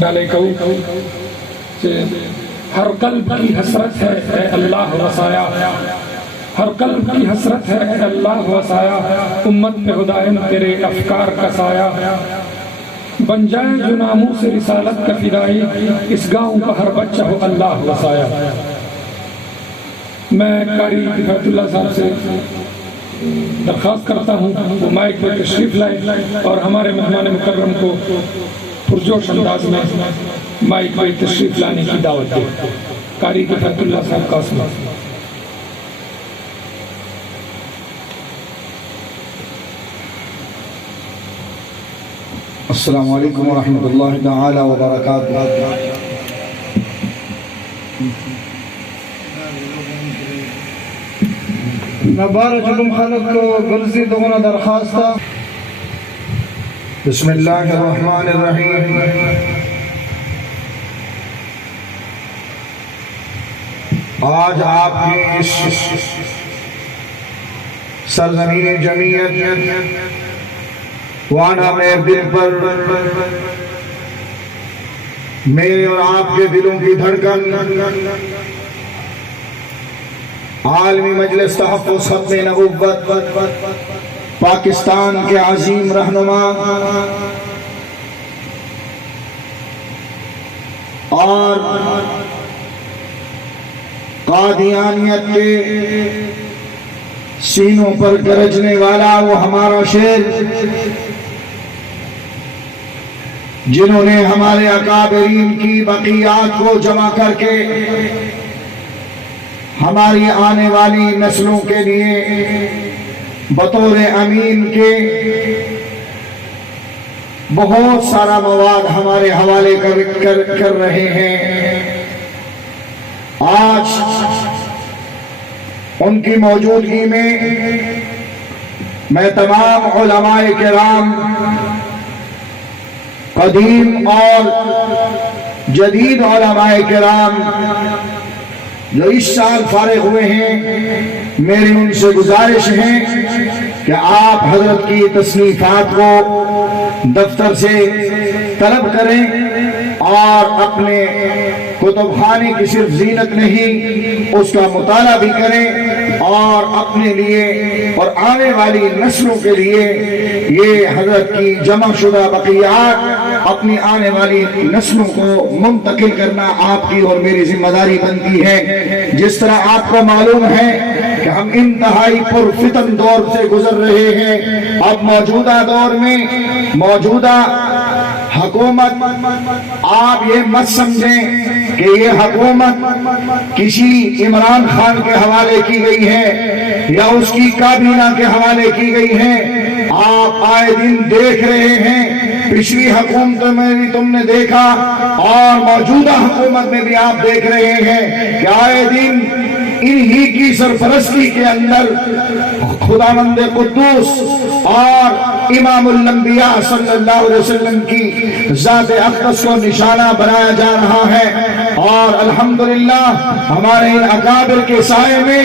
ڈالے کہوں ہر قلب کی حسرت ہے اے اللہ وسایا، ہر قلب کی حسرت ہے اے اللہ وسایا، امت پہ ہدایت تیرے افکار کا سایہ، بن جائے جو ناموس رسالت کا فدائی، اس گاؤں کا ہر بچہ ہو اللہ وسایا۔ میں قاری کفایت اللہ صاحب سے درخواست کرتا ہوں وہ مائک پہ تشریف لائے اور ہمارے مہمان مکرم کو پرجوش انداز میں مائک پہ تشریف لانے کی دعوت دے۔ قاری کفایت اللہ صاحب قاسم۔ السلام علیکم ورحمۃ اللہ تعالی وبرکاتہ۔ نبار جلوم خلق کو گرزی دونہ درخواستہ۔ بسم اللہ الرحمن الرحیم۔ آج آپ کی اس سرزمین جمعیت وانا میں دل پر میرے اور آپ کے دلوں کی دھڑکن عالمی مجلس تحفظ ختم نبوت پاکستان کے عظیم رہنما اور قادیانیت کے سینوں پر گرجنے والا وہ ہمارا شیر، جنہوں نے ہمارے اکابرین کی بقیات کو جمع کر کے ہماری آنے والی نسلوں کے لیے بطور امین کے بہت سارا مواد ہمارے حوالے کر رہے ہیں۔ آج ان کی موجودگی میں تمام علماء کرام قدیم اور جدید علماء کرام جو اس سال فارغ ہوئے ہیں، میری ان سے گزارش ہے کہ آپ حضرت کی تصنیفات کو دفتر سے طلب کریں اور اپنے کتب خانے کی صرف زینت نہیں اس کا مطالعہ بھی کریں اور اپنے لیے اور آنے والی نسلوں کے لیے یہ حضرت کی جمع شدہ بقیات اپنی آنے والی نسلوں کو منتقل کرنا آپ کی اور میری ذمہ داری بنتی ہے۔ جس طرح آپ کو معلوم ہے کہ ہم انتہائی پرفتن دور سے گزر رہے ہیں، اب موجودہ دور میں موجودہ حکومت، آپ یہ مت سمجھیں کہ یہ حکومت کسی عمران خان کے حوالے کی گئی ہے یا اس کی کابینہ کے حوالے کی گئی ہے۔ آپ آئے دن دیکھ رہے ہیں، پچھلی حکومتوں میں بھی تم نے دیکھا اور موجودہ حکومت میں بھی آپ دیکھ رہے ہیں کہ آئے دن انہی کی سرپرستی کے اندر خداوند قدوس اور امام الانبیاء صلی اللہ علیہ وسلم کی ذات اقدس کو نشانہ بنایا جا رہا ہے، اور الحمدللہ ہمارے ان اکابر کے سائے میں،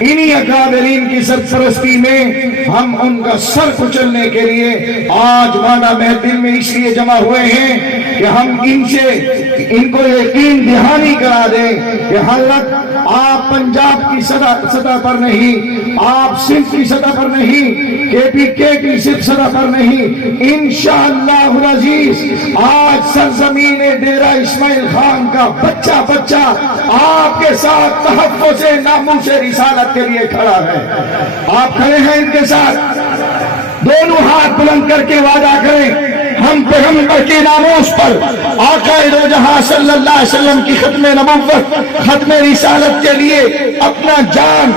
انہی اکابرین کی سرپرستی میں ہم ان کا سر کچلنے کے لیے آج مانا محفل میں اس لیے جمع ہوئے ہیں کہ ہم ان کو یقین دہانی کرا دیں کہ حضرت آپ پنجاب کی سطح پر نہیں، آپ سندھ کی سطح پر نہیں، KPK کی صرف سطح پر نہیں، انشاءاللہ العزیز آج سرزمین ڈیرہ اسماعیل خان کا بچہ آپ کے ساتھ تحفظ ناموس رسالت کے لیے کھڑا ہے۔ آپ کھڑے ہیں ان کے ساتھ، دونوں ہاتھ بلند کر کے وعدہ کریں ہم پیغمبر کے ناموس پر آقا دو جہاں صلی اللہ علیہ وسلم کی ختم نبوت، ختم رسالت کے لیے اپنا جان،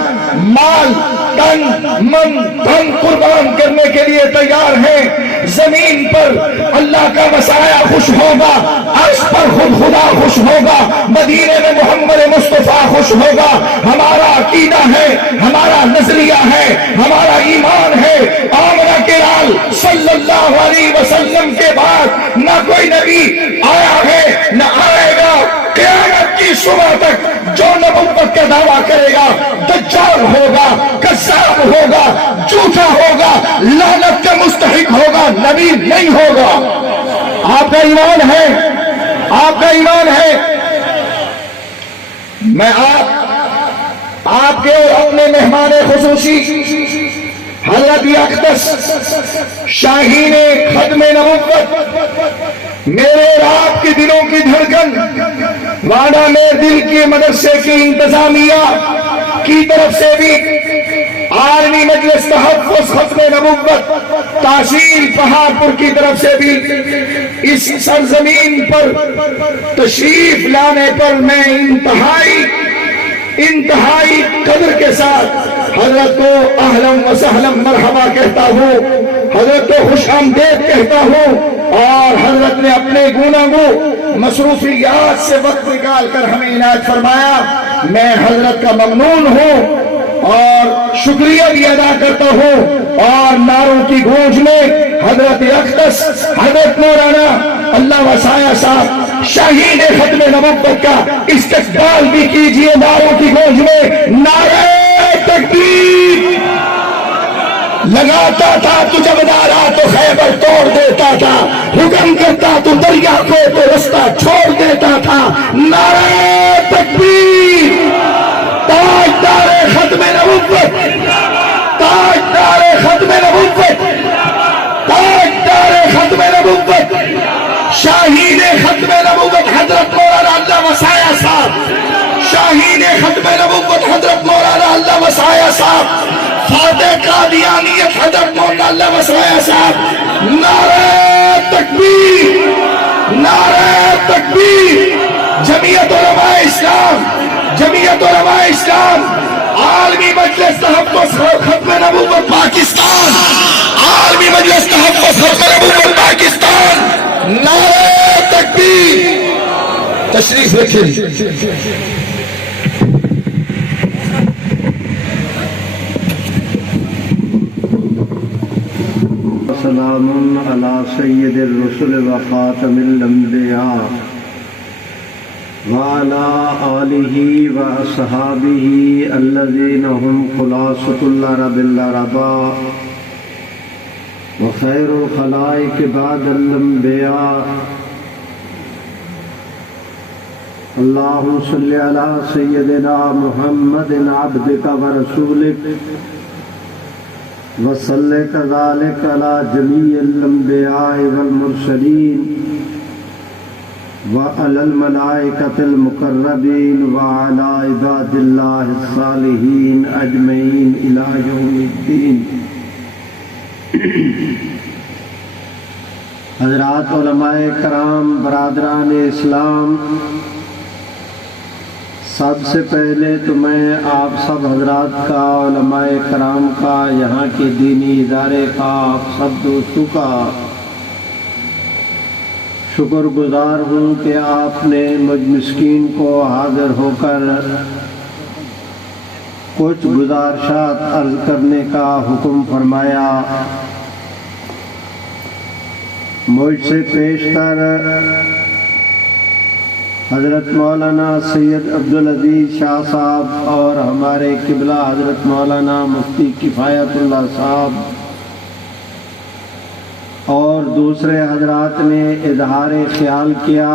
مال، تن، من، دھن قربان کرنے کے لیے تیار ہیں۔ زمین پر اللہ کا وسایا خوش ہوگا، عرش پر خود خدا خوش ہوگا، مدینے میں محمد مصطفیٰ خوش ہوگا۔ ہمارا عقیدہ ہے، ہمارا نظریہ ہے، ہمارا ایمان ہے، آمنہ کے لال صلی اللہ علیہ وسلم کے بعد نہ کوئی نبی آیا ہے نہ آئے گا۔ قیامت کی صبح تک جو نبوت کا دعویٰ کرے گا دجال ہوگا، کذاب ہوگا، جھوٹا ہوگا، لعنت کا مستحق ہوگا، نبی نہیں ہوگا۔ آپ کا ایمان ہے، آپ کا ایمان ہے۔ میں آپ کے اور اپنے مہمان خصوصی حضرت اقدس شاہین ختم نبوت، میرے اور آپ کے دلوں کی دھڑکن، وعدہ میرے دل کے مدرسے کی انتظامیہ کی طرف سے بھی، عالمی مجلس تحفظ ختم نبوت تحصیل پہاڑپور کی طرف سے بھی اس سرزمین پر تشریف لانے پر میں انتہائی قدر کے ساتھ حضرت کو اہلا و سہلا مرحبا کہتا ہوں، حضرت کو خوش آمدید کہتا ہوں، اور حضرت نے اپنے گوناگوں مصروفیات سے وقت نکال کر ہمیں عنایت فرمایا۔ میں حضرت کا ممنون ہوں اور شکریہ بھی ادا کرتا ہوں، اور نعروں کی گونج میں حضرت اقدس حضرت مولانا اللہ وسایہ صاحب شاہین ختم نبوت کا استقبال بھی کیجئے۔ نعروں کی گونج میں نعرہ تکبیر لگاتا تھا تو جب نعرہ تو خیبر توڑ دیتا تھا، حکم کرتا تو دریا کو تو رستہ چھوڑ دیتا تھا۔ نعرہ تکبیر، تاجدار ختم نبوت، تاجدار ختم نبوت، تاجدار ختم نبوت، شاہین ختم نبوت حضرت مولانا اللہ وسایہ صاحب، شاہین ختم نبوت حضرت مولانا اللہ وسایہ صاحب، فاتح قادیانیت حضرت مولانا اللہ وسایہ صاحب۔ نعرہ تکبیر، نعرہ تکبیر۔ جمعیت علماء اسلام، جمعیت علماء اسلام، عالمی مجلس تحفظ ختم نبوت پاکستان، عالمی مجلس تحفظ ختم نبوت پاکستان، نعرہ تکبیر۔ تشریف رکھیں۔ سلام علی سید الرسل و خاتم الانبیاء وعلی آلہ و اصحابہ الذین هم خلاصۃ العرب العرباء وخیر الخلائق بعد الانبیاء۔ اللہم صلی علی سیدنا محمد عبدک و رسولک وصلی کذالک علی جمیع الانبیاء والمرسلین وعلی الملائکۃ المقربین وعلی عباد اللہ الصالحین اجمعین الی یوم الدین۔ حضرات علماء کرام، برادران اسلام، سب سے پہلے تو میں آپ سب حضرات کا، علماء کرام کا، یہاں کے دینی ادارے کا، آپ سب دوستوں کا شکر گزار ہوں کہ آپ نے مجھ مسکین کو حاضر ہو کر کچھ گزارشات عرض کرنے کا حکم فرمایا۔ مجھ سے پیشتر حضرت مولانا سید عبدالعزیز شاہ صاحب اور ہمارے قبلہ حضرت مولانا مفتی کفایت اللہ صاحب اور دوسرے حضرات نے اظہار خیال کیا۔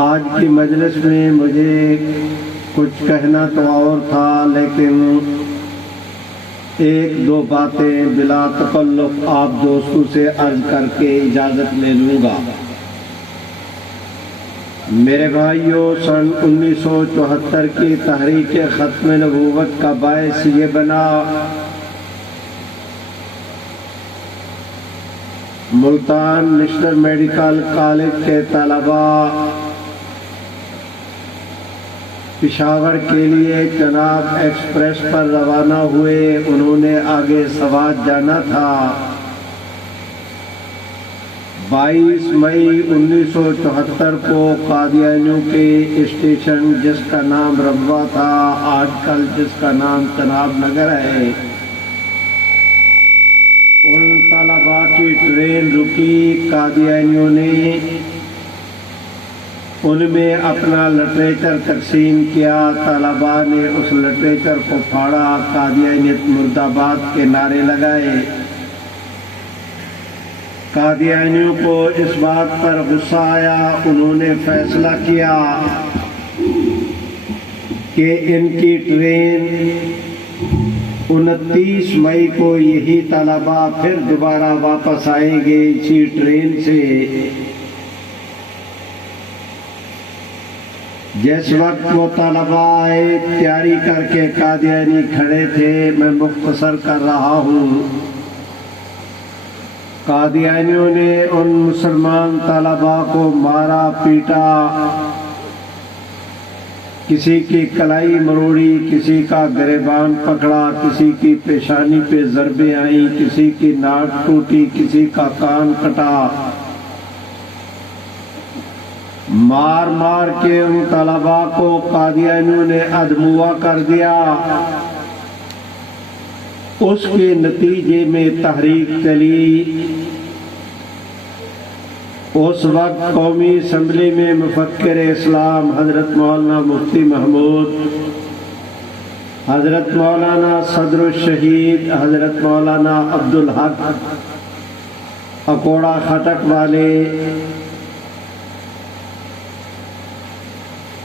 آج کی مجلس میں مجھے کچھ کہنا تو اور تھا، لیکن ایک دو باتیں بلا تکلف آپ دوستوں سے عرض کر کے اجازت لے لوں گا۔ میرے بھائیوں، سن 1974 کی تحریک ختم نبوت کا باعث یہ بنا ملتان نیشنل میڈیکل کالج کے طلباء پشاور کے لیے چناب ایکسپریس پر روانہ ہوئے۔ انہوں نے آگے سوات جانا تھا۔ 22 مئی 1974 کو قادیانیوں کے اسٹیشن جس کا نام ربوہ تھا، آج کل جس کا نام چناب نگر ہے، ان طلباء کی ٹرین رکی۔ قادیانیوں نے ان میں اپنا لٹریچر تقسیم کیا۔ طلباء نے اس لٹریچر کو پھاڑا، قادیانیت مرد آباد کے نعرے لگائے۔ قادیانیوں کو اس بات پر غصہ آیا، انہوں نے فیصلہ کیا کہ ان کی ٹرین 29 مئی کو یہی طلباء پھر دوبارہ واپس آئیں گے اسی ٹرین سے۔ جس وقت وہ طلباء آئے تیاری کر کے قادیانی کھڑے تھے، میں مختصر کر رہا ہوں، قادیانیوں نے ان مسلمان طلباء کو مارا پیٹا، کسی کی کلائی مروڑی، کسی کا گریبان پکڑا، کسی کی پیشانی پہ ضربیں آئیں، کسی کی ناک ٹوٹی، کسی کا کان کٹا، مار مار کے ان طلباء کو قادیانیوں نے ادموا کر دیا۔ اس کے نتیجے میں تحریک چلی۔ اس وقت قومی اسمبلی میں مفکر اسلام حضرت مولانا مفتی محمود، حضرت مولانا صدر الشہید حضرت مولانا عبدالحق اکوڑا خٹک والے،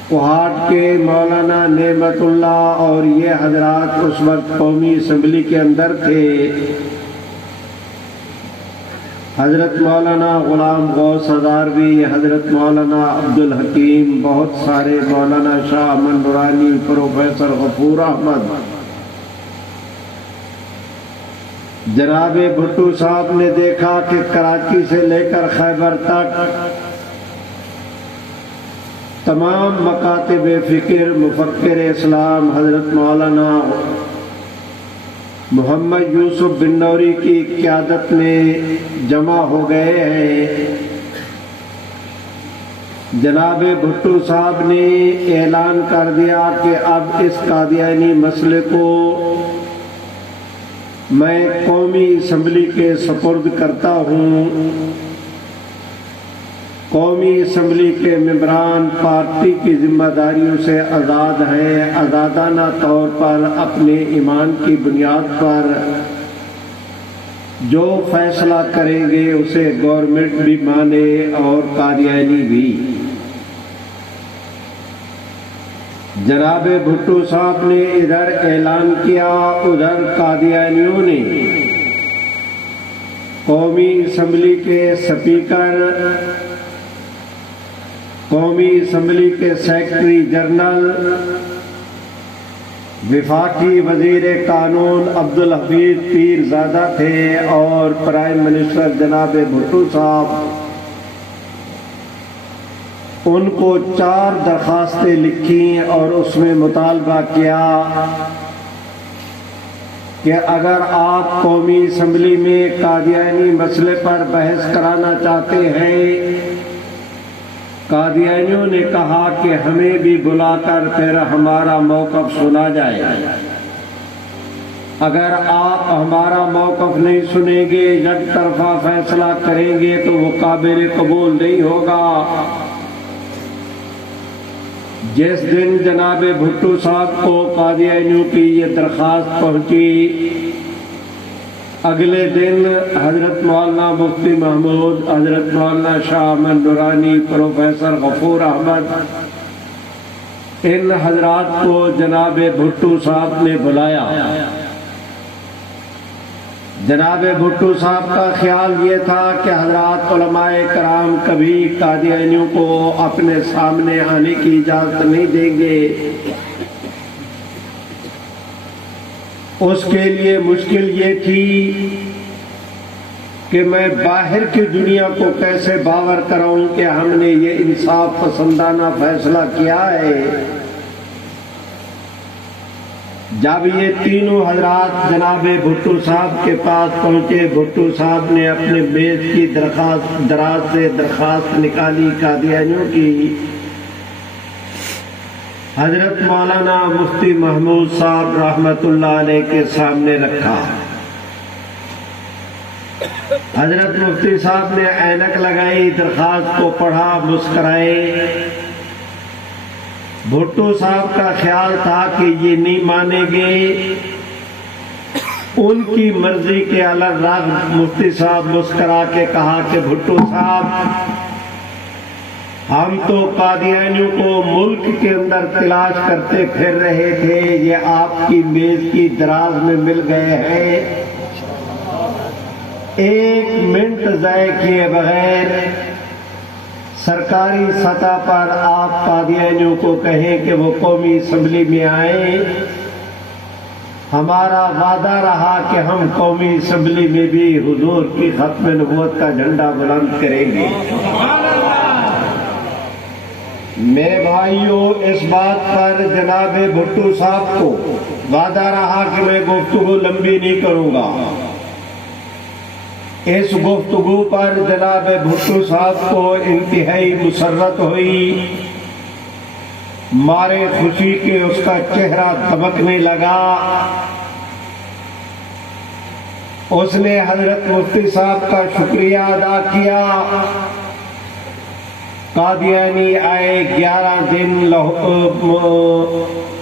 کوہاٹ کے مولانا نعمت اللہ اور یہ حضرات اس وقت قومی اسمبلی کے اندر تھے۔ حضرت مولانا غلام غوث ہزاروی، حضرت مولانا عبدالحکیم، بہت سارے، مولانا شاہ امن نورانی، پروفیسر غفور احمد۔ جناب بھٹو صاحب نے دیکھا کہ کراچی سے لے کر خیبر تک تمام مکاتب فکر مفکر اسلام حضرت مولانا محمد یوسف بن نوری کی قیادت میں جمع ہو گئے ہیں۔ جناب بھٹو صاحب نے اعلان کر دیا کہ اب اس قادیانی مسئلے کو میں قومی اسمبلی کے سپرد کرتا ہوں۔ قومی اسمبلی کے ممبران پارٹی کی ذمہ داریوں سے آزاد ہیں، آزادانہ طور پر اپنے ایمان کی بنیاد پر جو فیصلہ کریں گے اسے گورنمنٹ بھی مانے اور قادیانی بھی۔ جناب بھٹو صاحب نے ادھر اعلان کیا، ادھر قادیانیوں نے قومی اسمبلی کے اسپیکر، قومی اسمبلی کے سیکرٹری جنرل، وفاقی وزیر قانون عبدالحفیظ پیرزادہ تھے اور پرائم منسٹر جناب بھٹو صاحب، ان کو 4 درخواستیں لکھیں اور اس میں مطالبہ کیا کہ اگر آپ قومی اسمبلی میں قادیانی مسئلے پر بحث کرانا چاہتے ہیں، قادیانیوں نے کہا کہ ہمیں بھی بلا کر پھر ہمارا موقف سنا جائے، اگر آپ ہمارا موقف نہیں سنیں گے، یک طرفہ فیصلہ کریں گے تو وہ قابل قبول نہیں ہوگا۔ جس دن جناب بھٹو صاحب کو قادیانیوں کی یہ درخواست پہنچی، اگلے دن حضرت مولانا مفتی محمود، حضرت مولانا شاہ امن نورانی، پروفیسر غفور احمد، ان حضرات کو جناب بھٹو صاحب نے بلایا۔ جناب بھٹو صاحب کا خیال یہ تھا کہ حضرات علماء کرام کبھی قادیانیوں کو اپنے سامنے آنے کی اجازت نہیں دیں گے، اس کے لیے مشکل یہ تھی کہ میں باہر کی دنیا کو کیسے باور کراؤں کہ ہم نے یہ انصاف پسندانہ فیصلہ کیا ہے۔ جب یہ تینوں حضرات جناب بھٹو صاحب کے پاس پہنچے، بھٹو صاحب نے اپنے میز کی دراز سے درخواست نکالی قادیانیوں کی، حضرت مولانا مفتی محمود صاحب رحمت اللہ علیہ کے سامنے رکھا۔ حضرت مفتی صاحب نے اینک لگائی، درخواست کو پڑھا، مسکرائے۔ بھٹو صاحب کا خیال تھا کہ یہ نہیں مانیں گے، ان کی مرضی کے الگ مفتی صاحب مسکرا کے کہا کہ بھٹو صاحب ہم تو قادیانیوں کو ملک کے اندر تلاش کرتے پھر رہے تھے، یہ آپ کی میز کی دراز میں مل گئے ہیں، ایک منٹ ضائع کیے بغیر سرکاری سطح پر آپ قادیانیوں کو کہیں کہ وہ قومی اسمبلی میں آئیں۔ ہمارا وعدہ رہا کہ ہم قومی اسمبلی میں بھی حضور کی ختم نبوت کا جھنڈا بلند کریں گے۔ میرے بھائیوں، اس بات پر جناب بھٹو صاحب کو وعدہ رہا کہ میں گفتگو لمبی نہیں کروں گا۔ اس گفتگو پر جناب بھٹو صاحب کو انتہائی مسرت ہوئی، مارے خوشی کے اس کا چہرہ دمکنے لگا۔ اس نے حضرت مفتی صاحب کا شکریہ ادا کیا۔ قادیانی آئے 11 دن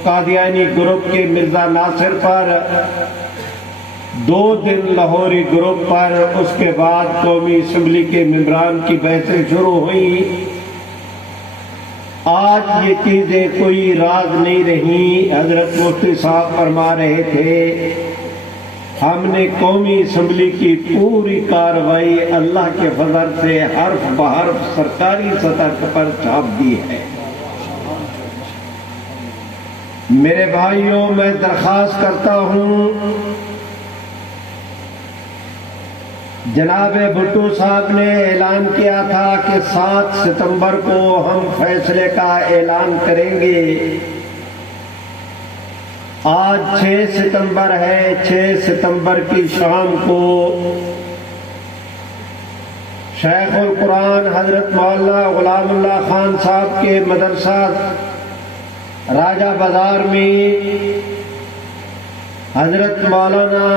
قادیانی گروپ کے مرزا ناصر پر، 2 دن لاہوری گروپ پر، اس کے بعد قومی اسمبلی کے ممبران کی بحثیں شروع ہوئیں۔ آج یہ چیزیں کوئی راز نہیں رہیں۔ حضرت مفتی صاحب فرما رہے تھے ہم نے قومی اسمبلی کی پوری کارروائی اللہ کے فضل سے حرف بحرف سرکاری سطح پر چھاپ دی ہے۔ میرے بھائیوں، میں درخواست کرتا ہوں، جناب بھٹو صاحب نے اعلان کیا تھا کہ 7 ستمبر کو ہم فیصلے کا اعلان کریں گے۔ آج 6 ستمبر ہے۔ 6 ستمبر کی شام کو شیخ القرآن حضرت مولانا غلام اللہ خان صاحب کے مدرسہ راجہ بازار میں حضرت مولانا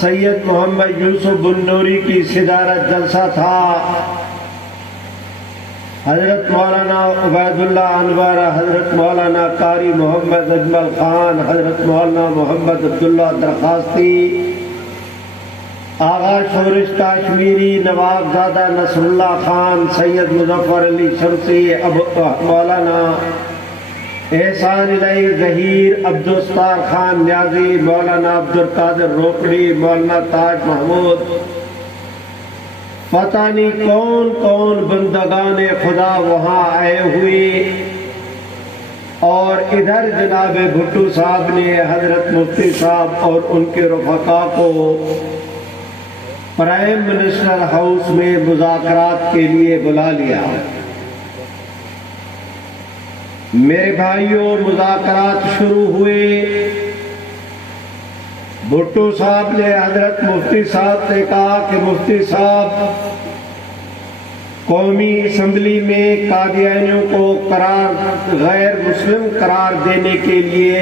سید محمد یوسف بن نوری کی صدارت جلسہ تھا۔ حضرت مولانا عبید اللہ انور، حضرت مولانا قاری محمد اجمل خان، حضرت مولانا محمد عبداللہ درخواستی، آغا شورش کاشمیری، نواب زادہ نصر اللہ خان، سید مظفر علی شمسی، مولانا احسان الہی ظہیر، عبدالستار خان نیازی، مولانا عبدالقادر روکڑی، مولانا تاج محمود، پتہ نہیں کون کون بندگان خدا وہاں آئے ہوئے، اور ادھر جناب بھٹو صاحب نے حضرت مفتی صاحب اور ان کے رفقا کو پرائم منسٹر ہاؤس میں مذاکرات کے لیے بلا لیا۔ میرے بھائیوں، مذاکرات شروع ہوئے۔ بھٹو صاحب نے حضرت مفتی صاحب سے کہا کہ مفتی صاحب، قومی اسمبلی میں قادیانیوں کو غیر مسلم قرار دینے کے لیے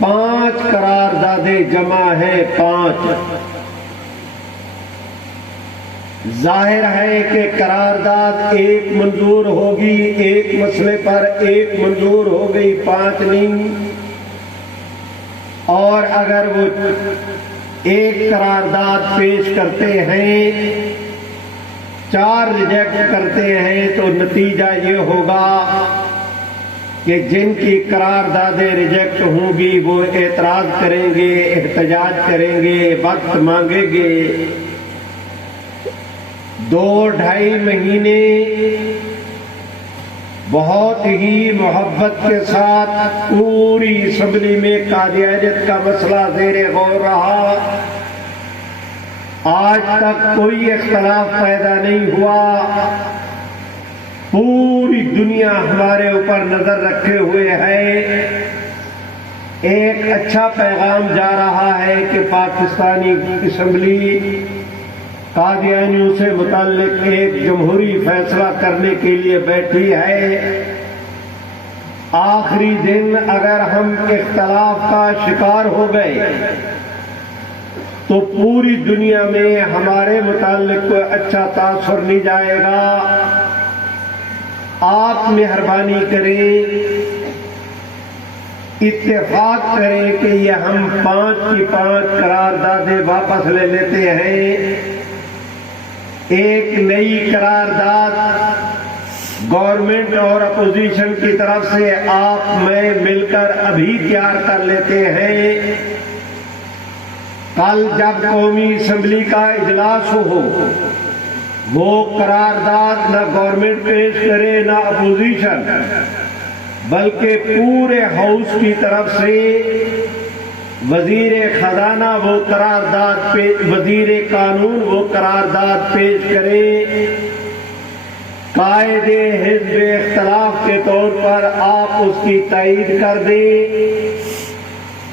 5 قراردادیں جمع ہیں۔ 5 ظاہر ہے کہ قرارداد ایک منظور ہوگی، ایک مسئلے پر ایک منظور ہو گئی، 5 نہیں۔ اور اگر وہ ایک قرارداد پیش کرتے ہیں، 4 ریجیکٹ کرتے ہیں، تو نتیجہ یہ ہوگا کہ جن کی قراردادیں ریجیکٹ ہوں گی وہ اعتراض کریں گے، احتجاج کریں گے، وقت مانگیں گے۔ 2-2.5 مہینے بہت ہی محبت کے ساتھ پوری اسمبلی میں قادیانیت کا مسئلہ زیر غور رہا۔ آج تک کوئی اختلاف پیدا نہیں ہوا۔ پوری دنیا ہمارے اوپر نظر رکھے ہوئے ہے۔ ایک اچھا پیغام جا رہا ہے کہ پاکستانی اسمبلی قادیانیوں سے متعلق ایک جمہوری فیصلہ کرنے کے لیے بیٹھی ہے۔ آخری دن اگر ہم اختلاف کا شکار ہو گئے تو پوری دنیا میں ہمارے متعلق کوئی اچھا تاثر نہیں جائے گا۔ آپ مہربانی کریں، اتفاق کریں کہ یہ ہم 5 کی 5 قراردادیں واپس لے لیتے ہیں. ایک نئی قرارداد گورنمنٹ اور اپوزیشن کی طرف سے آپ میں مل کر ابھی تیار کر لیتے ہیں. کل جب قومی اسمبلی کا اجلاس ہو وہ قرارداد نہ گورنمنٹ پیش کرے نہ اپوزیشن، بلکہ پورے ہاؤس کی طرف سے وزیر خزانہ وہ قرارداد وزیر قانون وہ قرارداد پیش کرے. قائد حزب اختلاف کے طور پر آپ اس کی تائید کر دیں،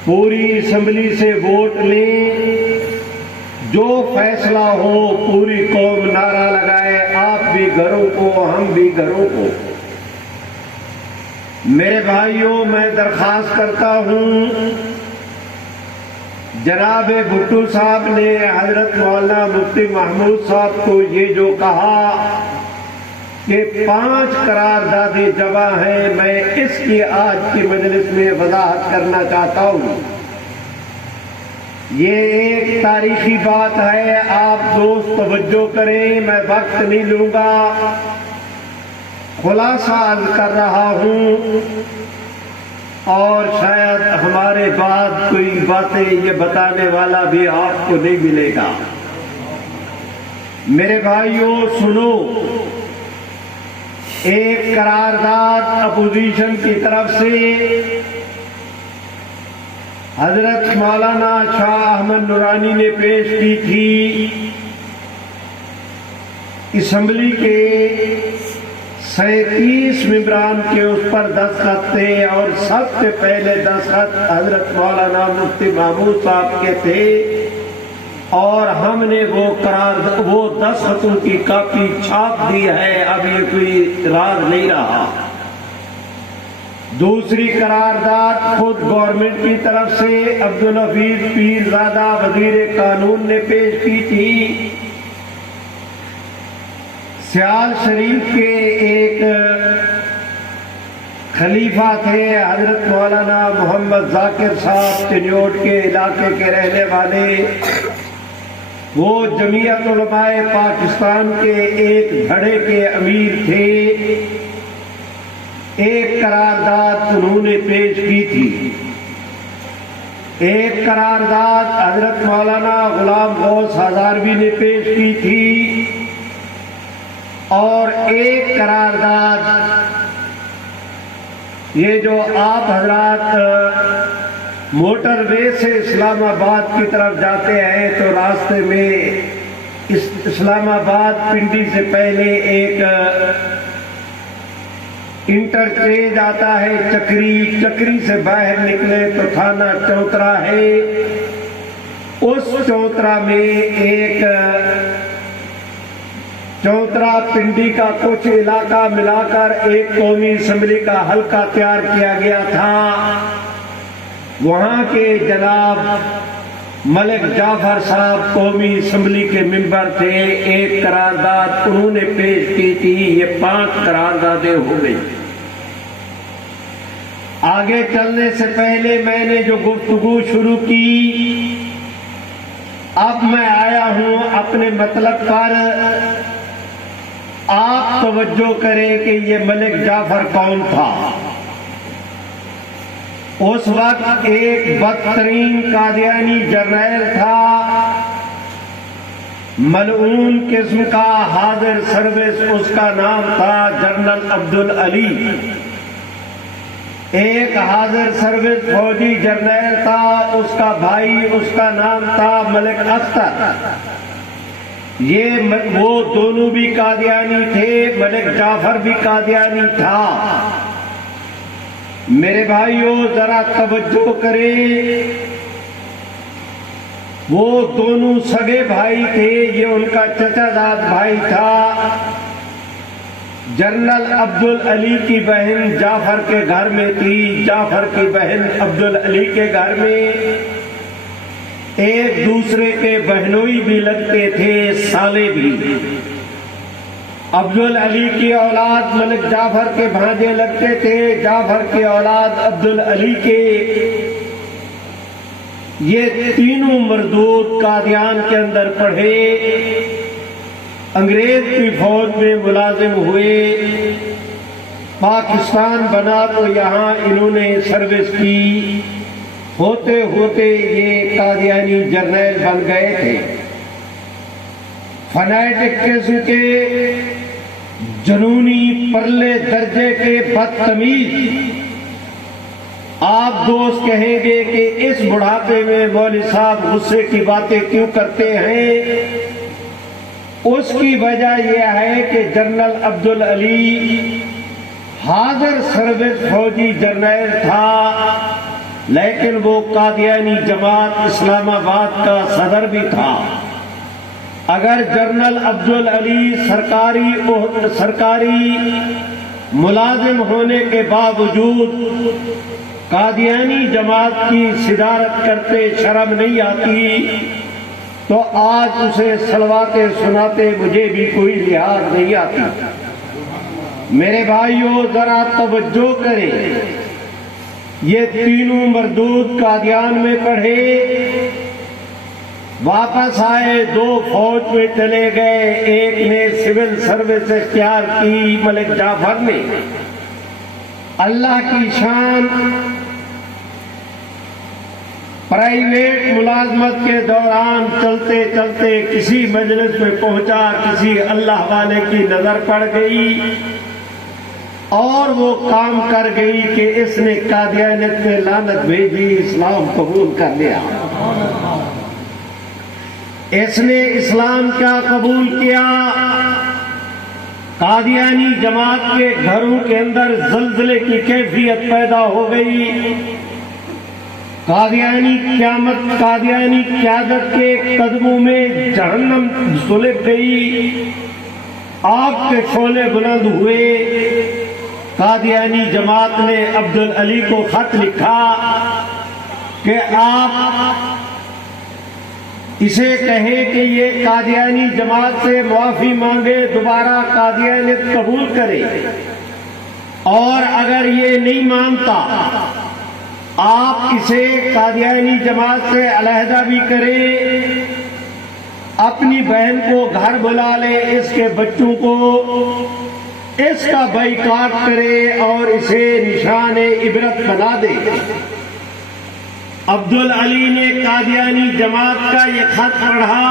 پوری اسمبلی سے ووٹ لیں، جو فیصلہ ہو پوری قوم نعرہ لگائے، آپ بھی گھروں کو ہم بھی گھروں کو. میرے بھائیوں، میں درخواست کرتا ہوں، جناب بھٹو صاحب نے حضرت مولانا مفتی محمود صاحب کو یہ جو کہا کہ 5 قراردادیں جمع ہیں، میں اس کی آج کی مجلس میں وضاحت کرنا چاہتا ہوں. یہ ایک تاریخی بات ہے، آپ دوست توجہ کریں، میں وقت نہیں لوں گا، خلاصہ عرض کر رہا ہوں، اور شاید ہمارے بعد کوئی باتیں یہ بتانے والا بھی آپ کو نہیں ملے گا. میرے بھائیوں سنو، ایک قرارداد اپوزیشن کی طرف سے حضرت مولانا شاہ احمد نورانی نے پیش کی تھی. اسمبلی کے 37 ممبران کے اس پر دستخط تھے، اور سب سے پہلے دستخط حضرت مولانا مفتی محمود صاحب کے تھے، اور ہم نے وہ دستخطوں کی کاپی چھاپ دی ہے. اب یہ کوئی راز نہیں رہا. دوسری قرارداد خود گورنمنٹ کی طرف سے عبدالحفیظ پیرزادہ وزیر قانون نے پیش کی تھی. سیال شریف کے ایک خلیفہ تھے حضرت مولانا محمد ذاکر صاحب، چنیوٹ کے علاقے کے رہنے والے، وہ جمعیت علماء پاکستان کے ایک دھڑے کے امیر تھے. ایک قرارداد انہوں نے پیش کی تھی. ایک قرارداد حضرت مولانا غلام غوث ہزاروی نے پیش کی تھی، اور ایک قرارداد یہ جو آپ حضرات موٹر وے سے اسلام آباد کی طرف جاتے ہیں تو راستے میں اسلام آباد پنڈی سے پہلے ایک انٹرچینج آتا ہے چکری سے باہر نکلے تو تھانہ چوترا ہے. اس چوترا میں ایک چوترا پنڈی کا کچھ علاقہ ملا کر ایک قومی اسمبلی کا حلقہ تیار کیا گیا تھا. وہاں کے جناب ملک جعفر صاحب قومی اسمبلی کے ممبر تھے. ایک قرارداد انہوں نے پیش کی تھی. یہ 5 قراردادیں ہو گئی. آگے چلنے سے پہلے میں نے جو گفتگو شروع کی، اب میں آیا ہوں اپنے مطلب پر. آپ توجہ کریں کہ یہ ملک جعفر کون تھا. اس وقت ایک بدترین قادیانی جرنیل تھا، ملعون قسم کا، حاضر سروس اس کا نام تھا جنرل عبدالعلی. ایک حاضر سروس فوجی جرنیل تھا، اس کا بھائی، اس کا نام تھا ملک اختر. وہ دونوں بھی قادیانی تھے. ملک جعفر بھی قادیانی تھا. میرے بھائیوں ذرا توجہ کریں، وہ دونوں سگے بھائی تھے. یہ ان کا چچا زاد بھائی تھا. جنرل عبدالعلی کی بہن جعفر کے گھر میں تھی، جعفر کی بہن عبدالعلی کے گھر میں. ایک دوسرے کے بہنوئی بھی لگتے تھے، سالے بھی. عبدالعلی کی اولاد ملک جعفر کے بھانجے لگتے تھے، جعفر کی اولاد عبدالعلی کے، یہ تینوں مردود قادیان کے اندر پڑھے، انگریز کی فوج میں ملازم ہوئے، پاکستان بنا تو یہاں انہوں نے سروس کی، ہوتے ہوتے یہ قادیانی جرنیل بن گئے تھے۔ فنیٹک قسم کے، جنونی پرلے درجے کے بدتمیز، آپ دوست کہیں گے کہ اس بڑھاپے میں مولوی صاحب غصے کی باتیں کیوں کرتے ہیں؟ اس کی وجہ یہ ہے کہ جنرل عبدالعلی حاضر سروس فوجی جرنیل تھا، لیکن وہ قادیانی جماعت اسلام آباد کا صدر بھی تھا۔ اگر جنرل عبدالعلی سرکاری ملازم ہونے کے باوجود قادیانی جماعت کی صدارت کرتے شرم نہیں آتی تو آج اسے سلواتے سناتے مجھے بھی کوئی لحاظ نہیں آتی۔ میرے بھائیوں ذرا توجہ کریں، یہ تینوں مردود قادیان میں پڑھے، واپس آئے، دو فوج میں چلے گئے، ایک نے سول سروس اختیار کی ملک جعفر نے۔ اللہ کی شان، پرائیویٹ ملازمت کے دوران چلتے چلتے کسی مجلس میں پہنچا، کسی اللہ والے کی نظر پڑ گئی اور وہ کام کر گئی کہ اس نے قادیانیت میں لعنت بھیجی، اسلام قبول کر لیا۔ اس نے اسلام کیا قبول کیا؟ قادیانی جماعت کے گھروں کے اندر زلزلے کی کیفیت پیدا ہو گئی، قادیانی قیادت کے قدموں میں جہنم سلگ گئی، آگ کے شعلے بلند ہوئے۔ قادیانی جماعت نے عبدالعلی کو خط لکھا کہ آپ اسے کہیں کہ یہ قادیانی جماعت سے معافی مانگے، دوبارہ قادیانیت قبول کرے، اور اگر یہ نہیں مانتا آپ اسے قادیانی جماعت سے علیحدہ بھی کریں، اپنی بہن کو گھر بلا لے، اس کے بچوں کو اس کا بائیکاٹ کرے اور اسے نشان عبرت بنا دے۔ عبدالعلی نے قادیانی جماعت کا یہ خط پڑھا،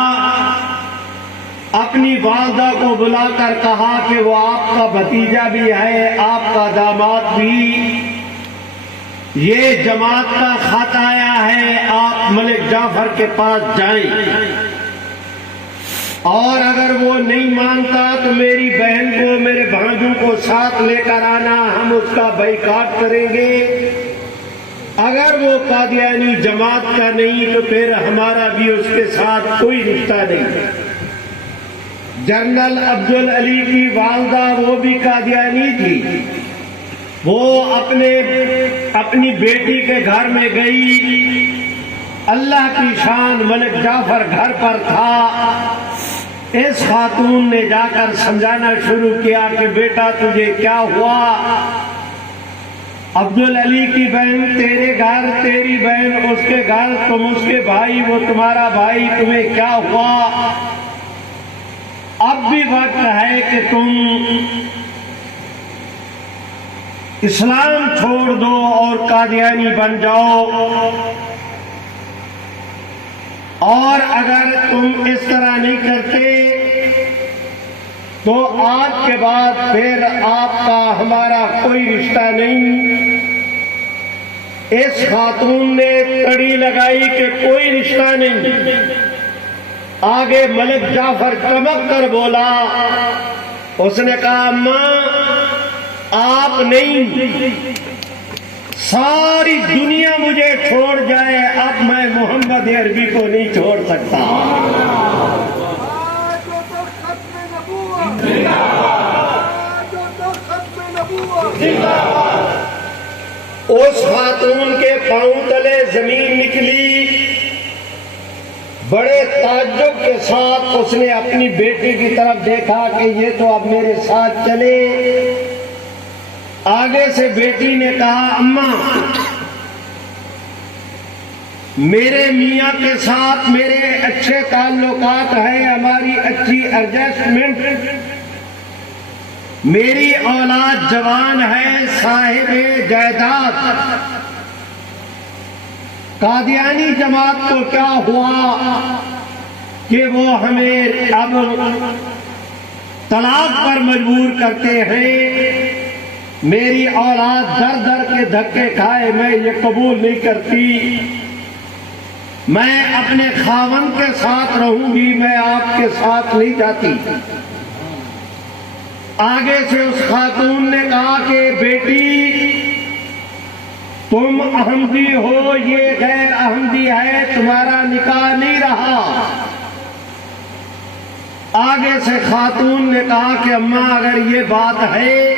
اپنی والدہ کو بلا کر کہا کہ وہ آپ کا بھتیجا بھی ہے، آپ کا داماد بھی، یہ جماعت کا خط آیا ہے، آپ ملک جعفر کے پاس جائیں، اور اگر وہ نہیں مانتا تو میری بہن کو، میرے بھانجوں کو ساتھ لے کر آنا، ہم اس کا بائیکاٹ کریں گے، اگر وہ قادیانی جماعت کا نہیں تو پھر ہمارا بھی اس کے ساتھ کوئی رشتہ نہیں۔ جنرل عبدالعلی کی والدہ وہ بھی قادیانی تھی، وہ اپنی بیٹی کے گھر میں گئی، اللہ کی شان ملک جعفر گھر پر تھا، اس خاتون نے جا کر سمجھانا شروع کیا کہ بیٹا تجھے کیا ہوا؟ عبدالعلی کی بہن تیرے گھر، تیری بہن اس کے گھر، تم اس کے بھائی، وہ تمہارا بھائی، تمہیں کیا ہوا؟ اب بھی وقت ہے کہ تم اسلام چھوڑ دو اور قادیانی بن جاؤ، اور اگر تم اس طرح نہیں کرتے تو آج کے بعد پھر آپ کا ہمارا کوئی رشتہ نہیں۔ اس خاتون نے کڑی لگائی کہ کوئی رشتہ نہیں۔ آگے ملک جعفر چمک کر بولا، اس نے کہا ماں آپ نہیں، ساری دنیا مجھے چھوڑ جائے، اب میں محمد عربی کو نہیں چھوڑ سکتا۔ اس خاتون کے پاؤں تلے زمین نکلی، بڑے تعجب کے ساتھ اس نے اپنی بیٹی کی طرف دیکھا کہ یہ تو اب میرے ساتھ چلے۔ آگے سے بیٹی نے کہا اماں میرے میاں کے ساتھ میرے اچھے تعلقات ہیں، ہماری اچھی ایڈجسٹمنٹ، میری اولاد جوان ہے، صاحب جائیداد۔ قادیانی جماعت کو کیا ہوا کہ وہ ہمیں اب طلاق پر مجبور کرتے ہیں، میری اولاد در در کے دھکے کھائے، میں یہ قبول نہیں کرتی، میں اپنے خاوند کے ساتھ رہوں گی، میں آپ کے ساتھ نہیں جاتی۔ آگے سے اس خاتون نے کہا کہ بیٹی تم احمدی ہو، یہ غیر احمدی ہے، تمہارا نکاح نہیں رہا۔ آگے سے خاتون نے کہا کہ اماں اگر یہ بات ہے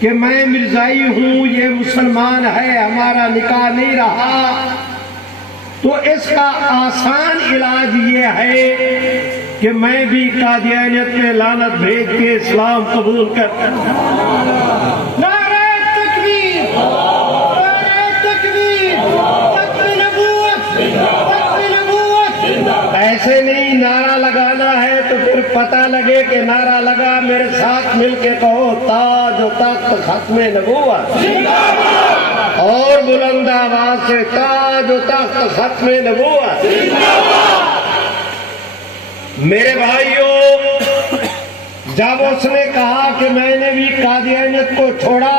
کہ میں مرزائی ہوں، یہ مسلمان ہے، ہمارا نکاح نہیں رہا، تو اس کا آسان علاج یہ ہے کہ میں بھی قادیانیت میں لعنت بھیج کے اسلام قبول کرتا ہوں۔ نعرہ تکبیر، نعرہ تکبیر، ختم نبوت، ختم نبوت۔ ایسے نہیں نعرہ لگانا ہے تو پھر پتہ لگے کہ نعرہ لگا، میرے ساتھ مل کے کہو تاج و تخت ختم نبوت، اور بلند آواز سے تاج و تخت ختم نبوت۔ میرے بھائیوں، جب اس نے کہا کہ میں نے بھی قادیانیت کو چھوڑا،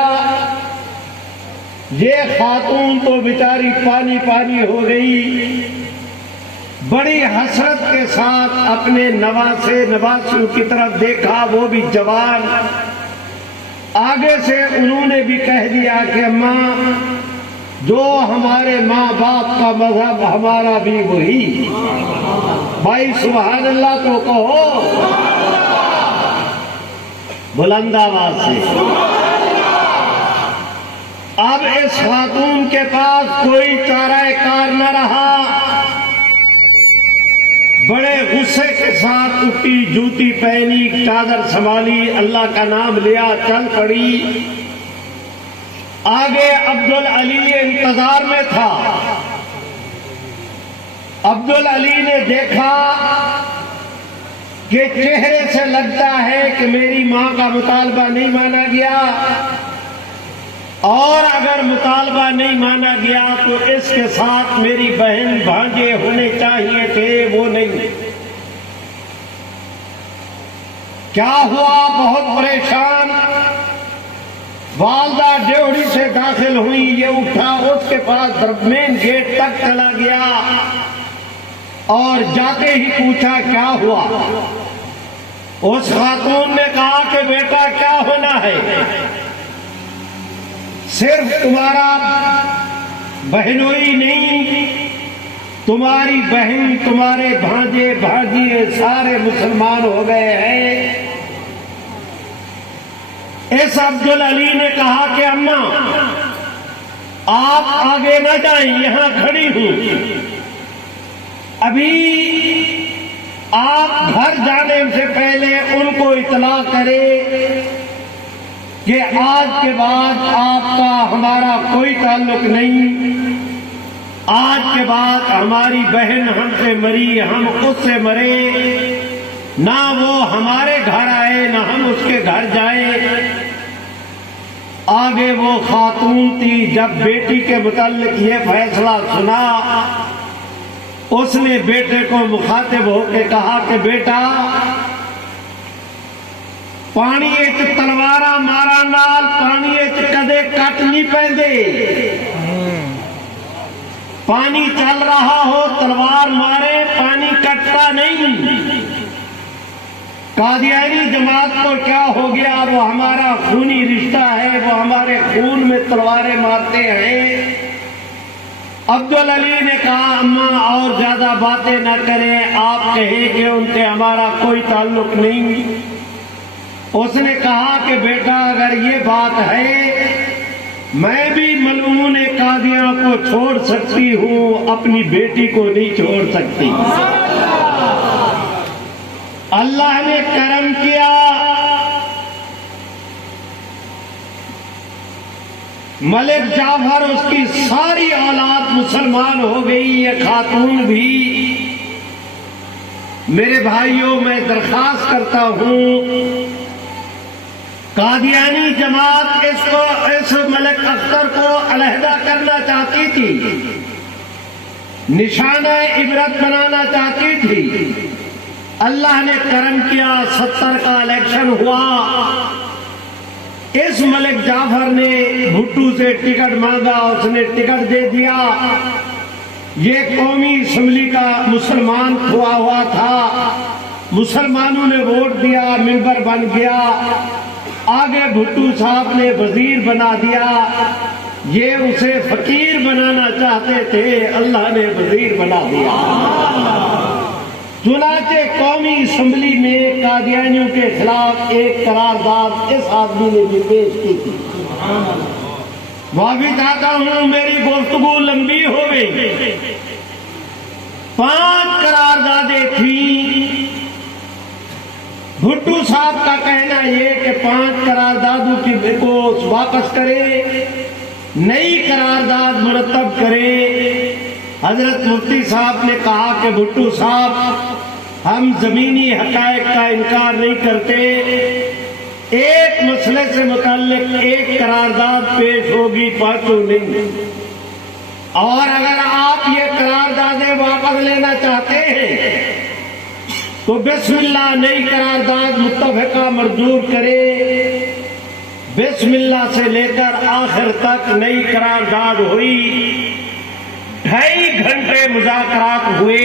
یہ خاتون تو بیچاری پانی پانی ہو گئی، بڑی حسرت کے ساتھ اپنے نواسیوں کی طرف دیکھا، وہ بھی جوان۔ آگے سے انہوں نے بھی کہہ دیا کہ اماں جو ہمارے ماں باپ کا مذہب ہمارا بھی وہی۔ بھائی سبحان اللہ تو کہو بلند آواز سے۔ اب اس خاتون کے پاس کوئی چارہ کار نہ رہا، بڑے غصے کے ساتھ اٹھی، جوتی پہنی، چادر سنبھالی، اللہ کا نام لیا، چل پڑی۔ آگے عبدالعلی انتظار میں تھا۔ عبدالعلی نے دیکھا کہ چہرے سے لگتا ہے کہ میری ماں کا مطالبہ نہیں مانا گیا، اور اگر مطالبہ نہیں مانا گیا تو اس کے ساتھ میری بہن بھانجے ہونے چاہیے تھے، وہ نہیں۔ کیا ہوا؟ بہت پریشان۔ والدہ ڈیوڑی سے داخل ہوئی، یہ اٹھا، اس کے پاس مین گیٹ تک چلا گیا اور جاتے ہی پوچھا کیا ہوا؟ اس خاتون نے کہا کہ بیٹا کیا ہونا ہے، صرف تمہارا بہنوئی نہیں، تمہاری بہن، تمہارے بھانجے بھانجیے سارے مسلمان ہو گئے ہیں۔ اس عبدالعلی نے کہا کہ اماں آپ آگے نہ جائیں، یہاں کھڑی ہوں، ابھی آپ گھر جانے سے پہلے ان کو اطلاع کرے کہ آج کے بعد آپ کا ہمارا کوئی تعلق نہیں، آج کے بعد ہماری بہن ہم سے مری، ہم اس سے مرے، نہ وہ ہمارے گھر آئے نہ ہم اس کے گھر جائیں۔ آگے وہ خاتون تھی، جب بیٹی کے متعلق یہ فیصلہ سنا، اس نے بیٹے کو مخاطب ہو کے کہا کہ بیٹا پانی ایک تلوارا مارا نال، پانی ایک کدے کٹ نہیں پیندے۔ پانی چل رہا ہو تلوار مارے، پانی کٹتا نہیں۔ قادیانی جماعت کو کیا ہو گیا؟ وہ ہمارا خونی رشتہ ہے، وہ ہمارے خون میں تلواریں مارتے ہیں۔ عبدالعلی نے کہا اماں اور زیادہ باتیں نہ کریں، آپ کہیں کہ ان سے ہمارا کوئی تعلق نہیں۔ اس نے کہا کہ بیٹا اگر یہ بات ہے میں بھی ملعون قادیاں کو چھوڑ سکتی ہوں، اپنی بیٹی کو نہیں چھوڑ سکتی۔ اللہ نے کرم کیا، ملک جعفر اس کی ساری اولاد مسلمان ہو گئی، یہ خاتون بھی۔ میرے بھائیوں، میں درخواست کرتا ہوں، قادیانی جماعت اس ملک اختر کو علیحدہ کرنا چاہتی تھی، نشانہ عبرت بنانا چاہتی تھی۔ اللہ نے کرم کیا، 70 کا الیکشن ہوا، اس ملک جعفر نے بھٹو سے ٹکٹ مانگا، اس نے ٹکٹ دے دیا۔ یہ قومی اسمبلی کا مسلمان کھوا ہوا تھا، مسلمانوں نے ووٹ دیا، ممبر بن گیا۔ آگے بھٹو صاحب نے وزیر بنا دیا، یہ اسے فقیر بنانا چاہتے تھے، اللہ نے وزیر بنا دیا۔ چنانچہ قومی اسمبلی میں قادیانیوں کے خلاف ایک قرارداد اس آدمی نے بھی پیش کی تھی۔ معافی چاہتا ہوں، میری گفتگو لمبی ہو گئی۔ 5 قراردادیں تھیں۔ بھٹو صاحب کا کہنا یہ کہ 5 قراردادوں کی کو واپس کرے، نئی قرارداد مرتب کرے۔ حضرت مفتی صاحب نے کہا کہ بھٹو صاحب، ہم زمینی حقائق کا انکار نہیں کرتے، ایک مسئلے سے متعلق ایک قرارداد پیش ہوگی، پانچوں نہیں۔ اور اگر آپ یہ قراردادیں واپس لینا چاہتے ہیں تو بسم اللہ نئی قرارداد متفقہ منظور کرے۔ بسم اللہ سے لے کر آخر تک نئی قرارداد ہوئی، 2.5 گھنٹے مذاکرات ہوئے،